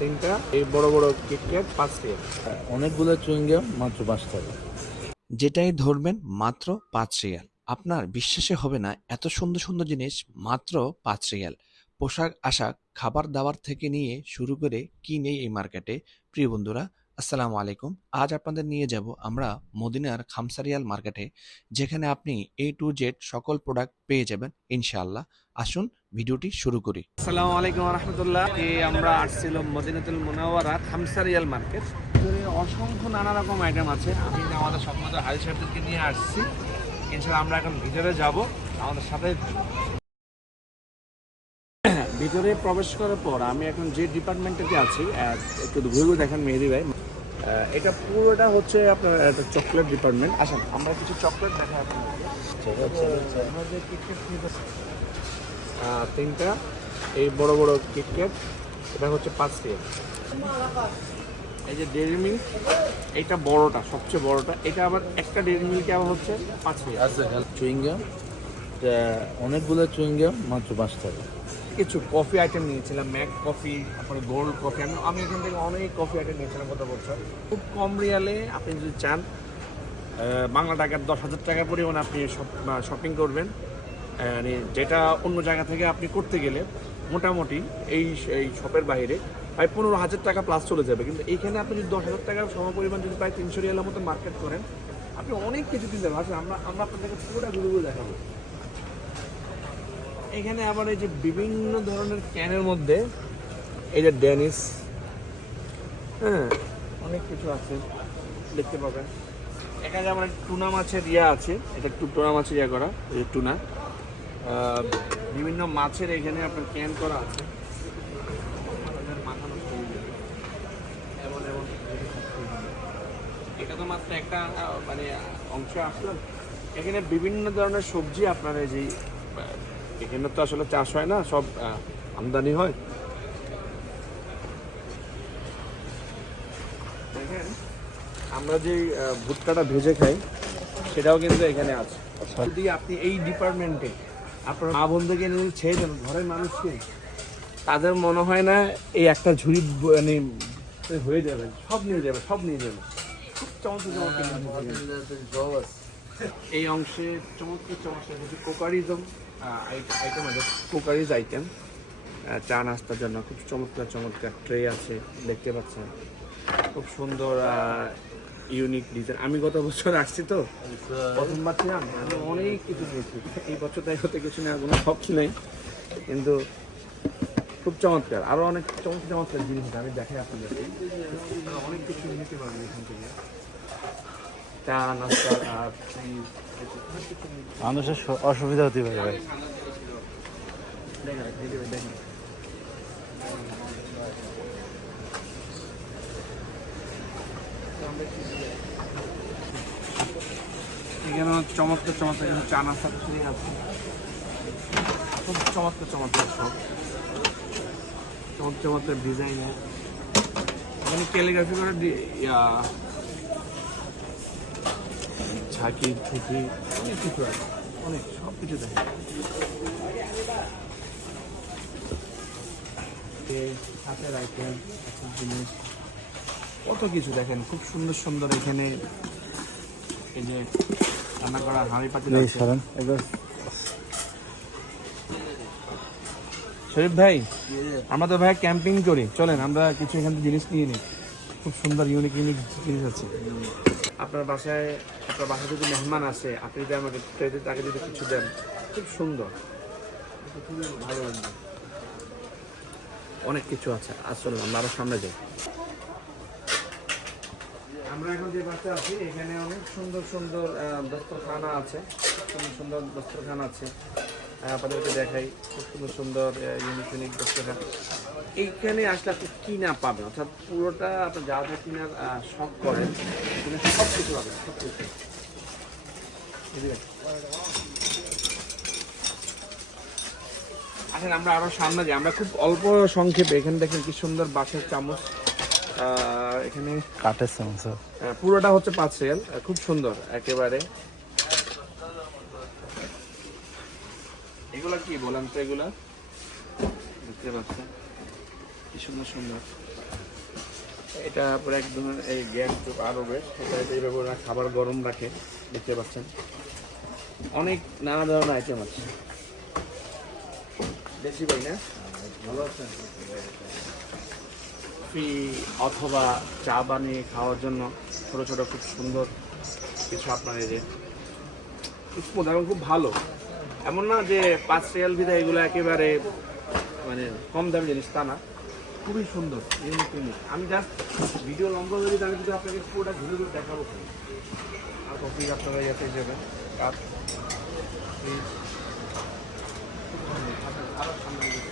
তিনটা এই বড় বড় কিটক্যাট 5 রিয়াল। অনেকগুলো চুইংগাম মাত্র 5 টাকা। যেটাই ধরবেন মাত্র 5 রিয়াল। আপনার বিশ্বাসে হবে না এত সুন্দর সুন্দর জিনিস মাত্র 5 রিয়াল। পোশাক আশাক খাবার দাবার থেকে নিয়ে শুরু করে কি নেই এই মার্কেটে। প্রিয় বন্ধুরা, আসসালামু আলাইকুম। আজ আপনাদের নিয়ে যাব আমরা মদিনার খামসারিয়াল মার্কেটে, যেখানে আপনি A to Z সকল প্রোডাক্ট পেয়ে যাবেন ইনশাআল্লাহ। আসুন ভিডিওটি শুরু করি। আসসালামু আলাইকুম রাহমাতুল্লাহ। আমরা আসছিলাম মদিনাতুল মুনাওয়ারা খামসারিয়াল মার্কেট। অসংখ্য নানা রকম আইটেম আছে। আমি আমাদের সম্মানিত হাজি সাহেবদেরকে নিয়ে আসছি। ইনশাআল্লাহ আমরা এখন ভিতরে যাব, আমাদের সাথে। ভিতরে প্রবেশ করার পর আমি এখন যে ডিপার্টমেন্টে আছি একটু ঘুরে দেখেন মেহেদি ভাই। এটা পুরোটা হচ্ছে আপনার একটা চকলেট ডিপার্টমেন্ট। আসেন আমরা কিছু চকলেট দেখাই আপনাদেরকে। আমরা যে কিটক্যাট তিনটা এই বড় বড় কিটক্যাট, এটা হচ্ছে 5 রিয়াল। এই যে ডেইরি মিল্ক, এইটা বড়টা, সবচেয়ে বড়টা, এটা আবার একটা ডেইরি মিল্কে আবার হচ্ছে 5 রিয়াল। আচ্ছা, চুইংগাম অনেকগুলো চুইংগাম মাত্র 5 টাকা। কিছু কফি আইটেম নিয়েছিলাম, ম্যাক কফি, তারপরে গোল্ড কফি। আমি এখান থেকে অনেক কফি আইটেম নিয়েছিলাম গত বছর। খুব কম রিয়ালে আপনি যদি চান বাংলা টাকার 10,000 টাকা পরিমাণ আপনি শপিং করবেন, মানে যেটা অন্য জায়গা থেকে আপনি করতে গেলে মোটামুটি এই শপের বাইরে প্রায় 15,000 টাকা প্লাস চলে যাবে। কিন্তু এইখানে আপনি যদি 10,000 টাকার সমপরিমাণ যদি প্রায় 300 রিয়ালের মতো মার্কেট করেন, আপনি অনেক কিছু কিনতে পারবেন। আমরা আপনাদেরকে পুরোটা ঘুরে দেখাবো। এখানে আবার এই যে বিভিন্ন ধরনের ক্যানের মধ্যে এই যে ডেনিস, হ্যাঁ অনেক কিছু আছে দেখতে পাবেন। এখানে যেমন টুনা মাছের আছে, এটা একটু টুনা মাছের করা, এই যে টুনা। বিভিন্ন মাছের এখানে আপনার ক্যান করা আছে। এটা তো মাত্র একটা মানে অংশ আসলো। এখানে বিভিন্ন ধরনের সবজি আপনার এই যে, এখানে তো আসলে চাষ হয় না, সব আমদানি হয়। দেখেন আমরা যে ভুট্টাটা ভেজে খাই সেটাও কিন্তু এখানে আছে। যদি আপনি এই ডিপার্টমেন্টে আপনার মা বন্ধুকে নিয়ে ছেড়ে দেন, ঘরের মানুষকে, তাদের মনে হয় না এই একটা ঝুড়ি মানে হয়ে যাবে, সব নিয়ে যাবে। খুব চমৎকার এই অংশে চমৎকার হচ্ছে কোকারিজম আইটেম আছে, কোকারিজ আইটেম চা নাস্তার জন্য খুব চমৎকার ট্রে আছে, দেখতে পাচ্ছেন। খুব সুন্দর ইউনিক ডিজাইন। আমি গত বছর আসছি তো, প্রথমবার ছিলাম, আমি অনেক কিছু নিয়েছি। এই বছর তাই হতে কিছু নেই, কোনো শখ নেই, কিন্তু খুব চমৎকার। আরও অনেক চমৎকার জিনিস আছে, আমি দেখাই আপনাদেরকে। অনেক কিছু নিতে পারবেন এখান থেকে, চা নাস্তা আর মানুষের অসুবিধা হতে পারে ভাই। দেখেন এখানে চমৎকার কিছু চা নাস্তা আছে, খুব চমৎকার সব চমৎকার ডিজাইনের। এখানে ক্যালিগ্রাফি করে ঝাঁকি ঝুঁকি অনেক কিছু আছে, অনেক সব কিছু দেখেন। হাতের আইটেম, জিনিস, কত কিছু দেখেন, খুব সুন্দর। এখানে এই যে রান্না করা হাঁড়ি পাতিল আছে। শরীফ ভাই, আমরা তো ভাই ক্যাম্পিং করি, চলেন আমরা কিছু এখান থেকে জিনিস নিয়ে নিই। খুব সুন্দর ইউনিক জিনিস আছে। আপনার বাসায় যদি মেহমান আসে, আপনি যদি আমাকে তাকে যদি কিছু দেন, খুব সুন্দর, খুবই ভালো লাগবে। অনেক কিছু আছে, আসলে আমরা আরো সামনে যাই। আমরা এখন যে বাসে আছি, এখানে অনেক সুন্দর দস্তরখানা আছে, আপনাদেরকে দেখাই। খুব সুন্দর ইউনিক দস্তরখানা। এইখানে আসলে আপনি কি না পাবেন, অর্থাৎ পুরোটা আপনার যা কিনার শখ করেন, সব কিছু পাবেন, সব কিছু। আসেন আমরা আরো সামনে যাই। আমরা খুব অল্প সংক্ষেপে, এখানে দেখেন কি সুন্দর বাঁশের চামচ, এখানে কাঠের চামচ, পুরোটা হচ্ছে 5 রিয়াল, খুব সুন্দর একেবারে। এগুলা কি বলেন তো, এগুলা দেখতে পাচ্ছেন কি সুন্দর। এটা পরে এক ধরনের এই গ্যাস আরও বেশ, এটা এইভাবে ওরা খাবার গরম রাখে, দেখতে পাচ্ছেন। অনেক নানা ধরনের আইটেম আছে। বেশি ভাই না ভালো আছেন? কফি অথবা চা বানিয়ে খাওয়ার জন্য ছোটো ছোটো খুব সুন্দর কিছু আপনার এই যে স্মুথ এবং খুব ভালো। এমন না যে 5 রিয়াল বিদায় এগুলো একেবারে মানে কম দামি জিনিস, তা না, খুবই সুন্দর ইউনিক ইউনিক। আমি জাস্ট ভিডিও লম্বা যদি আমি যদি আপনাকে পুরোটা ঘুরে ঘুরে দেখাবো। আর কফি আপনারা ইয়ে পেয়ে যাবেন, কাপ, ফ্রিজ, আরও সামনে দিকে।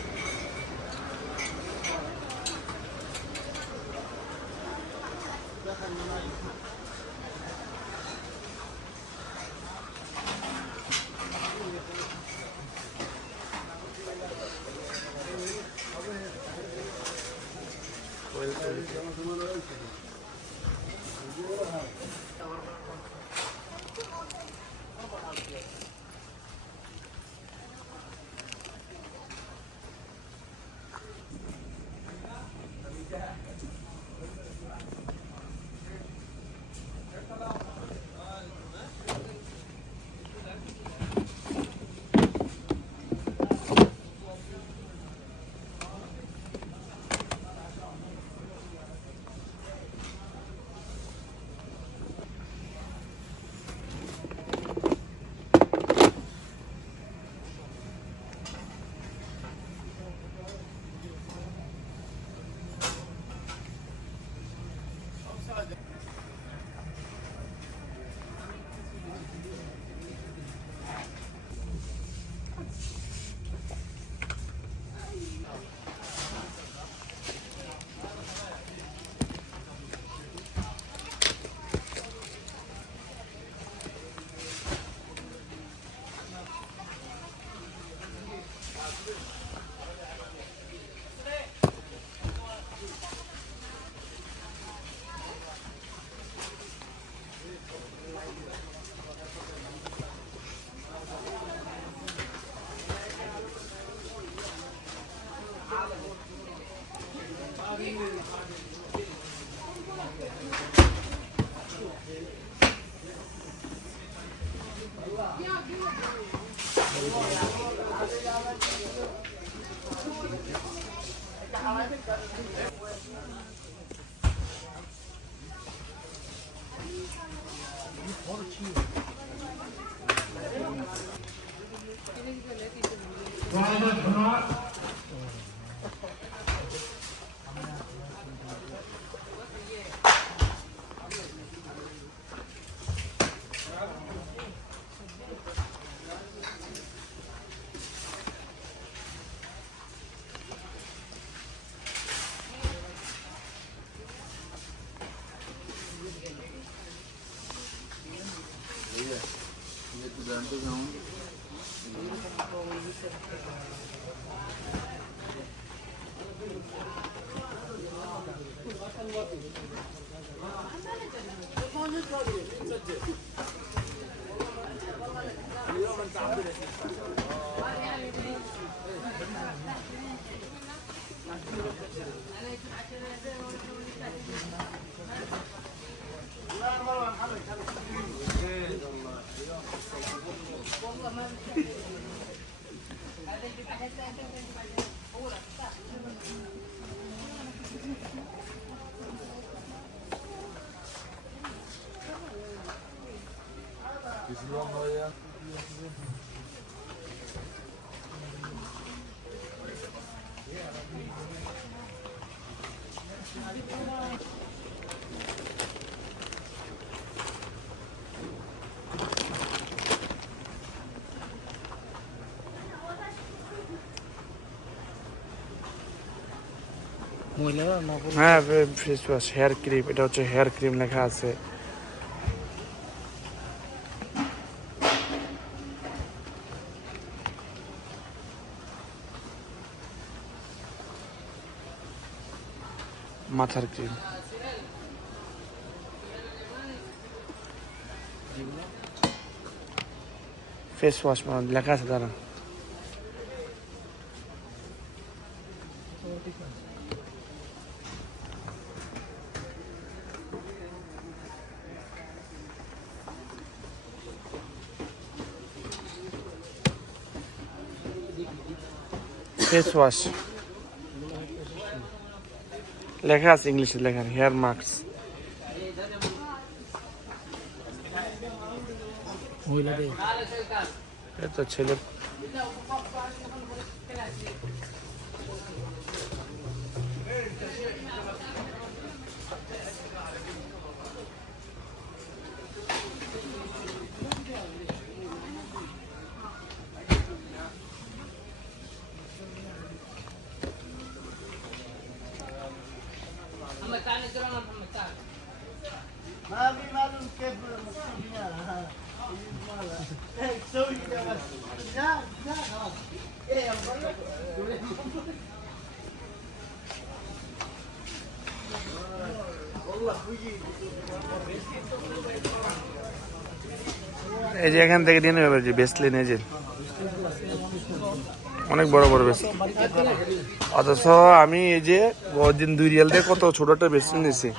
হ্যাঁ, ফেস ওয়াশ, হেয়ার ক্রিম, এটা হচ্ছে হেয়ার ক্রিম লেখা আছে। মাথার ক্রিম, ফেস ওয়াশ মানে লেখা আছে দাঁড়া। ফেস ওয়াশ লেখা আছে, ইংলিশে লেখা হেয়ার মাস্ক। এই তো ছেলে এই যে এখান থেকে নিয়ে নেবে যে বেসলিন, এই যে অনেক বড় বড় বেসলিন। অথচ আমি এই যে দিন 2 রিয়াল দিয়ে কত ছোট একটা বেসলিন নিয়েছি।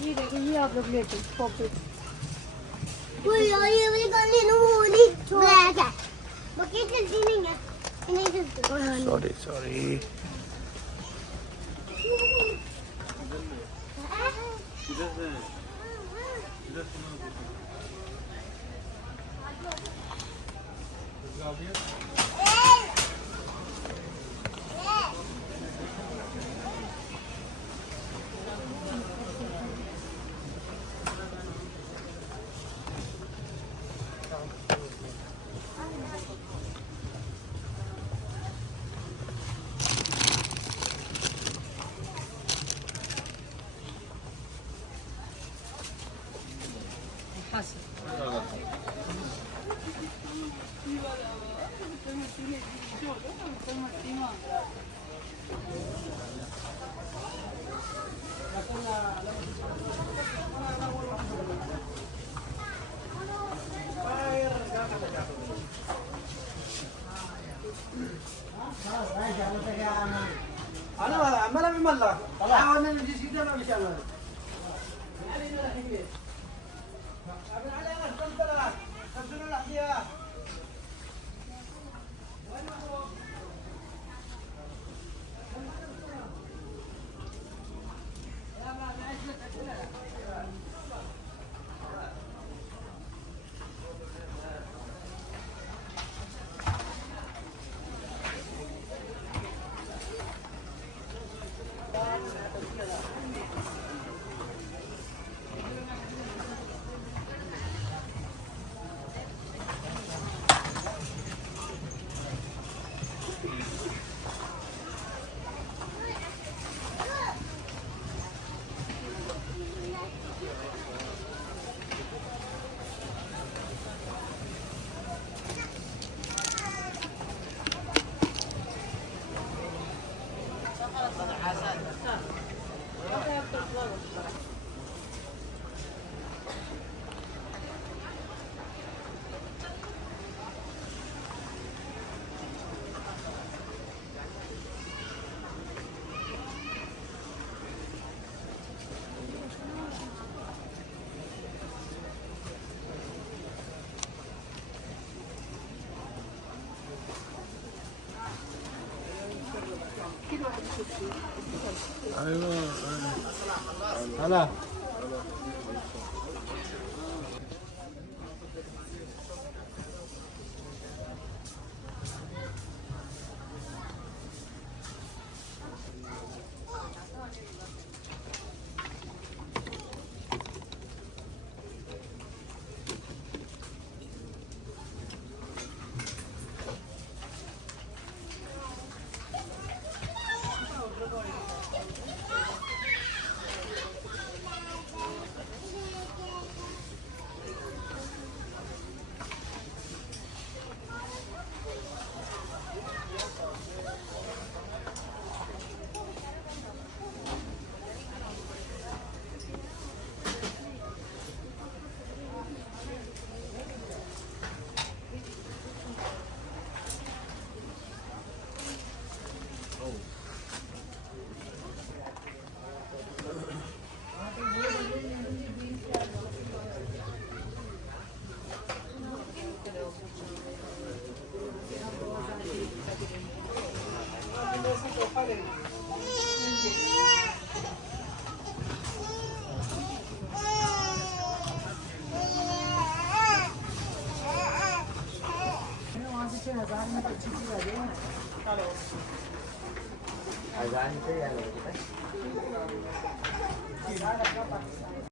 ये देखिए, ये आप लोग लेते पॉकेट। সরি সরি هلا हजार